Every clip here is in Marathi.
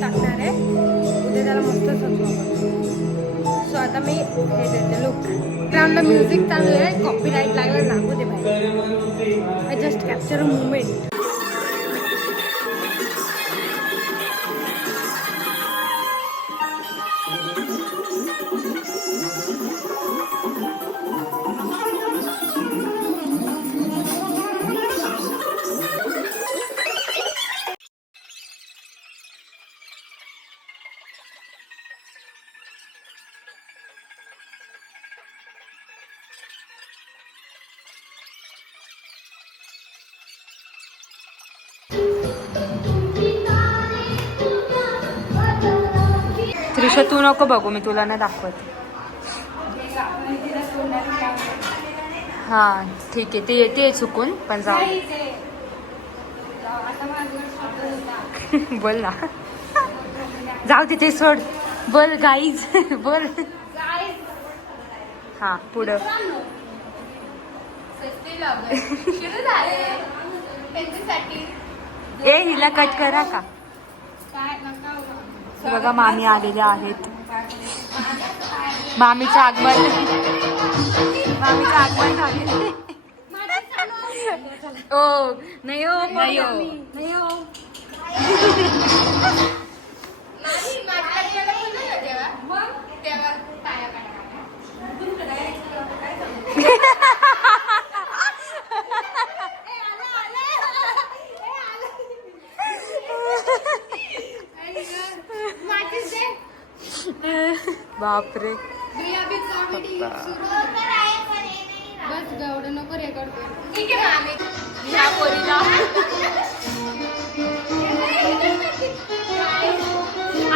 टाकणार आहे. उद्या त्याला मस्त सजवू आपण. सो आता मी हे देते लुक. ग्राउंडला म्युझिक चालू आहे. कॉपीराईट लागला लागू दे भाई. I just capture a moment. Trisha तू नको बघू, मी तुला नाही दाखवत. हा ठीक आहे, ती येते चुकून पण जाऊ. बोल ना. जाऊ तिथे सोड. बोल गाईज. बोल. हा पुढं. ए हिला कट करा का. बघा मामी आलेल्या आहेत. मामीचं आगमन. मामीचं आगमन झाले. ओ नाही हो, नाही हो, नाही हो. बापरे. बस गवडं नको रेकॉर्ड करू. ठीक आहे मामी. ह्या पोरीला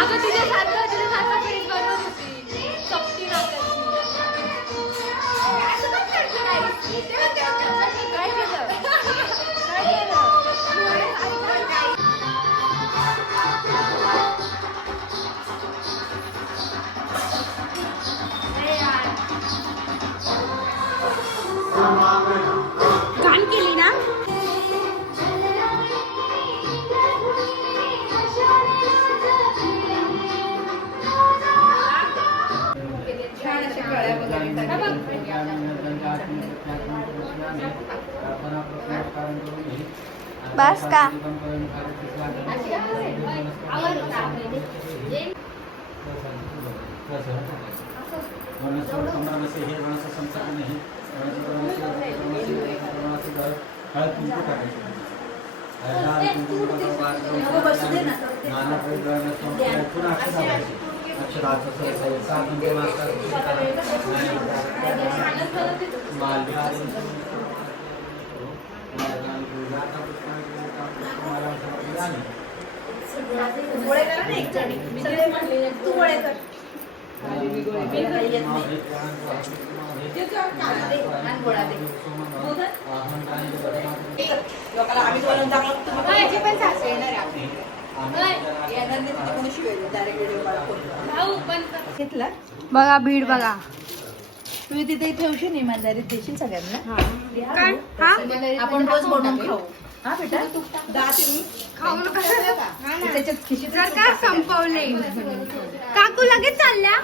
अगं तुझ्यासारखं फ्रेंड बनवत होती. शक्ती काय घाण केली ना. बस का बघा भीड बघा. तुम्ही तिथे ठेवशील इमानदारीत देशील सगळ्यांना. काय हा आपण रोज बनवून खाऊ. हा बेटा खाऊ नका. त्याच्यात खिशी जर का संपवले काकू लगेच चालल्या.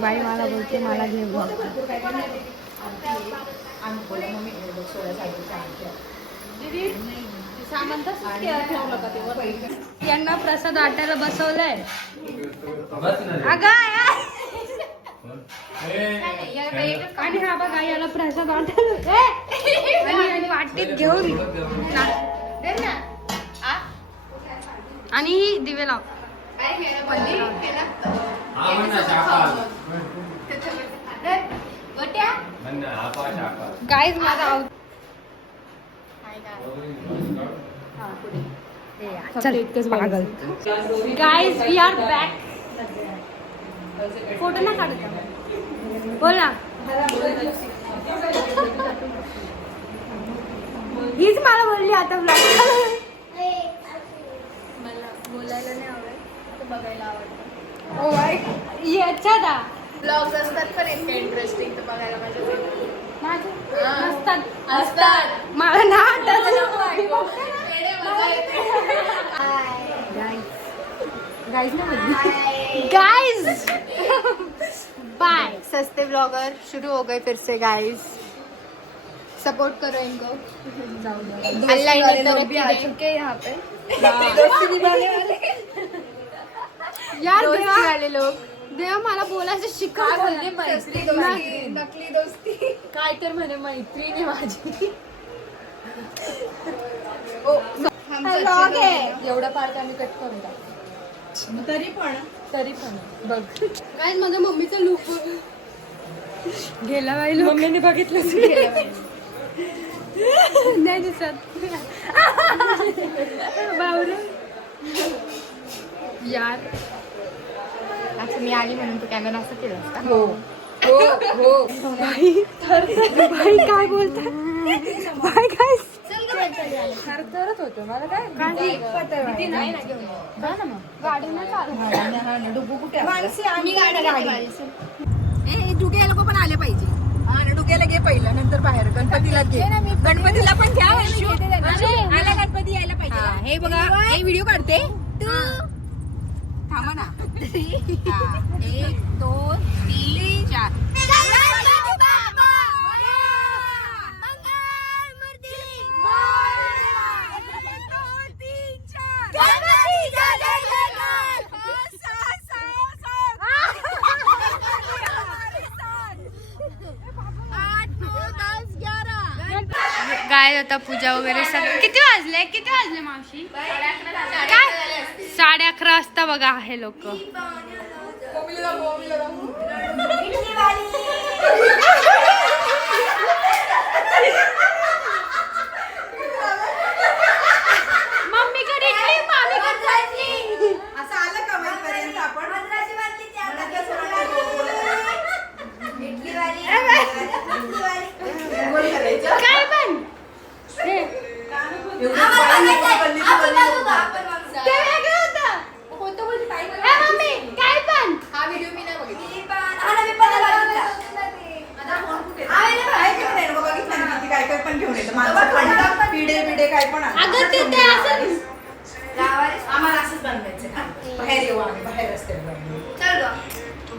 बाई मला बोलते मला घेऊन यांना प्रसाद वाटायला बसवलंय. आणि हा बघा याला प्रसाद वाटायला आणि वाटीत घेऊन आणि दिवे लाव. गाईज माझा चल इतकंच पागल. Guys we are back. Photo ना काढत बोल ना. हीच मला बोलली आता ब्लॉग. मला बोलायला नाही आवडत, बघायला आवडतं. ओ वाय अच्छा दा ब्लॉग्स असतात पण इतके इंटरेस्टिंग तर बघायला असतात. मला ना गाइस ना गाइस बाय। सस्ते ब्लॉगर शुरू हो गए फिर से गाइस, सपोर्ट करो इनको। अल्लाह इन्हें तरक्की दे। चुके यहाँ पे यार दोस्ती वाले लोग देवा मला बोलायचं शिकव। नकली दोस्ती काय तर म्हणे मैत्रीण आहे माझी। एवढा पार्ट आम्ही कट करून टाकू तरी पण बघ काय माझ्या मम्मीचा लुक गेला बाई। मम्मीने बघितलं नाही दिसत बावरे यार। अच्छा मी आली म्हणून तू कॅमेरा असं केलं असता। हो हो हो भाई काय बोलतात भाई काय थरथरत होतो मला काय भीती नाही ना घेऊन जा ना मग गाडी नाही चालू डुबू कुठे आम्ही गाडी डुगे लोक पण आले पाहिजे। हा डुग्याला घे पहिलं नंतर बाहेर गणपतीला घे गणपतीला पण घ्या आला गणपती यायला पाहिजे। हे बघा हे व्हिडिओ काढते थांबा ना 1 2 3 4 काय आता पूजा वगैरे सगळं किती वाजले मावशी काय 11:30 वाजता बघा आहे लोक। मम्मी कडे असं आलं का पर्यंत आपण काय पण पिढे काय पण आम्हाला असंच बनवायचं बाहेर येऊ आम्ही बाहेर असते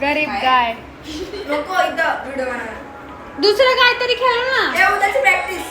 गरीब काय नको इथं व्हिडिओ बनवा दुसरं काहीतरी खेळू ना प्रॅक्टिस